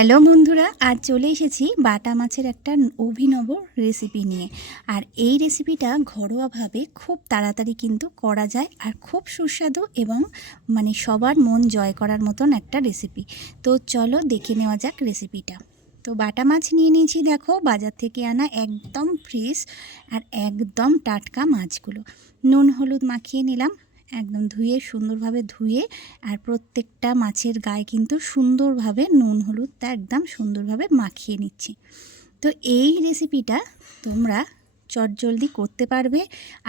Hello বন্ধুরা, আজ চলে এসেছি বাটা মাছের একটা অভিনব রেসিপি নিয়ে। আর এই রেসিপিটা ঘরোয়াভাবে খুব তাড়াতাড়ি কিন্তু করা যায় আর খুব সুস্বাদু এবং সবার মন জয় করার মতন একটা রেসিপি। তো চলো দেখে নেওয়া যাক রেসিপিটা। তো বাটা মাছ নিয়ে নিয়েছি, দেখো বাজার থেকে আনা একদম ফ্রেশ আর একদম টাটকা মাছগুলো। নুন হলুদ মাখিয়ে নিলাম, একদম সুন্দরভাবে ধুয়ে। আর প্রত্যেকটা মাছের গায়ে কিন্তু সুন্দরভাবে নুন হলুদটা একদম সুন্দরভাবে মাখিয়ে নিচ্ছি। তো এই রেসিপিটা তোমরা চটজলদি করতে পারবে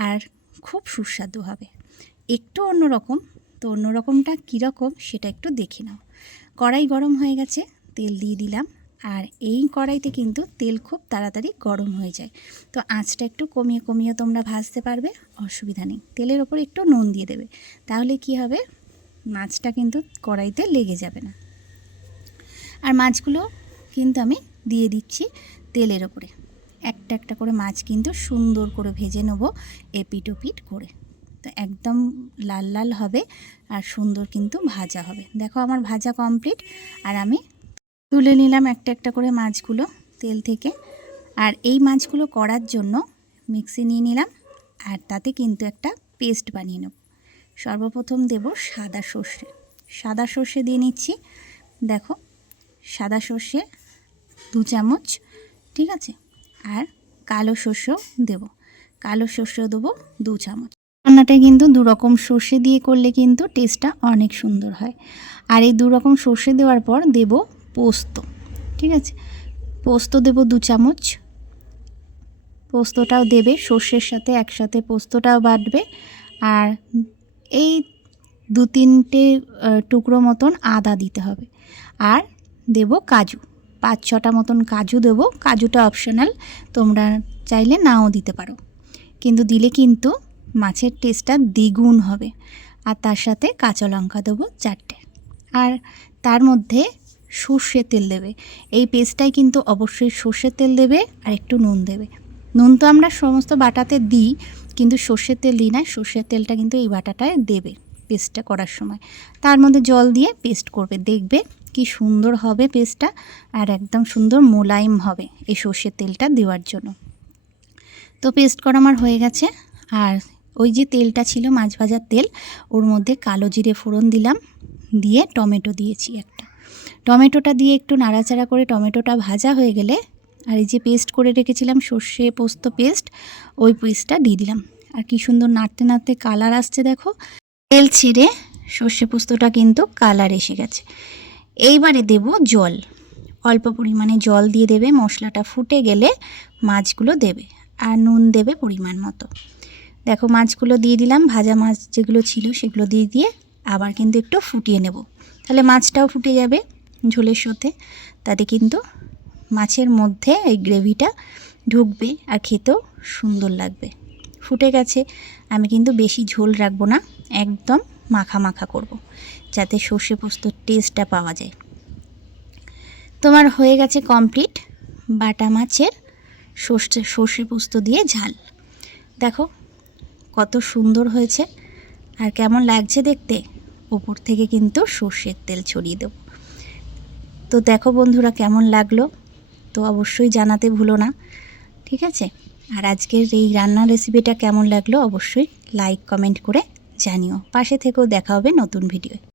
আর খুব সুস্বাদু হবে। একটু অন্যরকম, তো অন্যরকমটা কীরকম সেটা একটু দেখে নাও। কড়াই গরম হয়ে গেছে, তেল দিয়ে দিলাম। আর এই কড়াইতে কিন্তু তেল খুব তাড়াতাড়ি গরম হয়ে যায়, তো আঁচটা একটু কমিয়ে কমিয়ে তোমরা ভাজতে পারবে, অসুবিধা নেই। তেলের ওপর একটু নুন দিয়ে দেবে, তাহলে কি হবে, মাছটা কিন্তু কড়াইতে লেগে যাবে না। আর মাছগুলো কিন্তু আমি দিয়ে দিচ্ছি তেলের ওপরে। একটা একটা করে মাছ কিন্তু সুন্দর করে ভেজে নেবো এপিট ওপিট করে। তো একদম লাল লাল হবে আর সুন্দর কিন্তু ভাজা হবে। দেখো আমার ভাজা কমপ্লিট। আর আমি তুলে নিলাম একটা একটা করে মাছগুলো তেল থেকে। আর এই মাছগুলো করার জন্য মিক্সি নিয়ে নিলাম, আর তাতে কিন্তু একটা পেস্ট বানিয়ে নেব। সর্বপ্রথম দেব সাদা সর্ষে। সাদা সর্ষে দিয়ে নিচ্ছি, দেখো সাদা সর্ষে 2 চামচ, ঠিক আছে। আর কালো সর্ষেও দেব, কালো সর্ষেও দেবো 2 চামচ। রান্নাটায় কিন্তু 2 রকম সর্ষে দিয়ে করলে কিন্তু টেস্টটা অনেক সুন্দর হয়। আর এই 2 রকম সর্ষে দেওয়ার পর দেব পোস্ত, ঠিক আছে। পোস্ত দেব 2 চামচ। পোস্তটাও দেবে সর্ষের সাথে একসাথে, পোস্তটাও বাটবে। আর এই 2-3টে টুকরো মতন আদা দিতে হবে। আর দেব কাজু, 5-6টা মতন কাজু দেব। কাজুটা অপশনাল, তোমরা চাইলে নাও দিতে পারো, কিন্তু দিলে কিন্তু মাছের টেস্টটা দ্বিগুণ হবে। আর তার সাথে কাঁচা লঙ্কা দেবো 4টে। আর তার মধ্যে সর্ষের তেল দেবে। এই পেস্টটাই কিন্তু অবশ্যই সর্ষের তেল দেবে আর একটু নুন দেবে। নুন তো আমরা সমস্ত বাটাতে দিই, কিন্তু সর্ষের তেল দিই না। সর্ষের তেলটা কিন্তু এই বাটাটায় দেবে পেস্টটা করার সময়। তার মধ্যে জল দিয়ে পেস্ট করবে, দেখবে কি সুন্দর হবে পেস্টটা। আর একদম সুন্দর মোলায়েম হবে এই সর্ষের তেলটা দেওয়ার জন্য। তো পেস্ট করা আমার হয়ে গেছে। আর ওই যে তেলটা ছিল মাছ ভাজার তেল, ওর মধ্যে কালো জিরে ফোড়ন দিলাম, দিয়ে টমেটো দিয়েছি একটা। টমেটোটা দিয়ে একটু নাড়াচাড়া করে টমেটোটা ভাজা হয়ে গেলে, আর এই যে পেস্ট করে রেখেছিলাম সর্ষে পোস্ত পেস্ট, ওই পেস্টটা দিয়ে দিলাম। আর কি সুন্দর নাড়তে নাড়তে কালার আসছে, দেখো তেল ছিঁড়ে সর্ষে পোস্তটা কিন্তু কালার এসে গেছে। এইবারে দেব জল, অল্প পরিমাণে জল দিয়ে দেবে। মশলাটা ফুটে গেলে মাছগুলো দেবে, আর নুন দেবে পরিমাণ মতো। দেখো মাছগুলো দিয়ে দিলাম, ভাজা মাছ যেগুলো ছিল সেগুলো দিয়ে আবার কিন্তু একটু ফুটিয়ে নেব, তাহলে মাছটাও ফুটে যাবে ঝোলের সাথে। তাতে কিন্তু মাছের মধ্যে এই গ্রেভিটা ঢুকবে আর খেতেও সুন্দর লাগবে। ফুটে গেছে, আমি কিন্তু বেশি ঝোল রাখবো না, একদম মাখা মাখা করব, যাতে সর্ষে পোস্তর টেস্টটা পাওয়া যায়। তোমার হয়ে গেছে কমপ্লিট বাটা মাছের সর্ষে পোস্ত দিয়ে ঝাল। দেখো কত সুন্দর হয়েছে আর কেমন লাগছে দেখতে। ওপর থেকে কিন্তু সর্ষের তেল ছড়িয়ে দেব। তো দেখো বন্ধুরা কেমন লাগলো, তো অবশ্যই জানাতে ভুলো না, ঠিক আছে। আর আজকের এই রান্নার রেসিপিটা কেমন লাগলো অবশ্যই লাইক কমেন্ট করে জানিও। পাশে থেকেও দেখা হবে নতুন ভিডিও।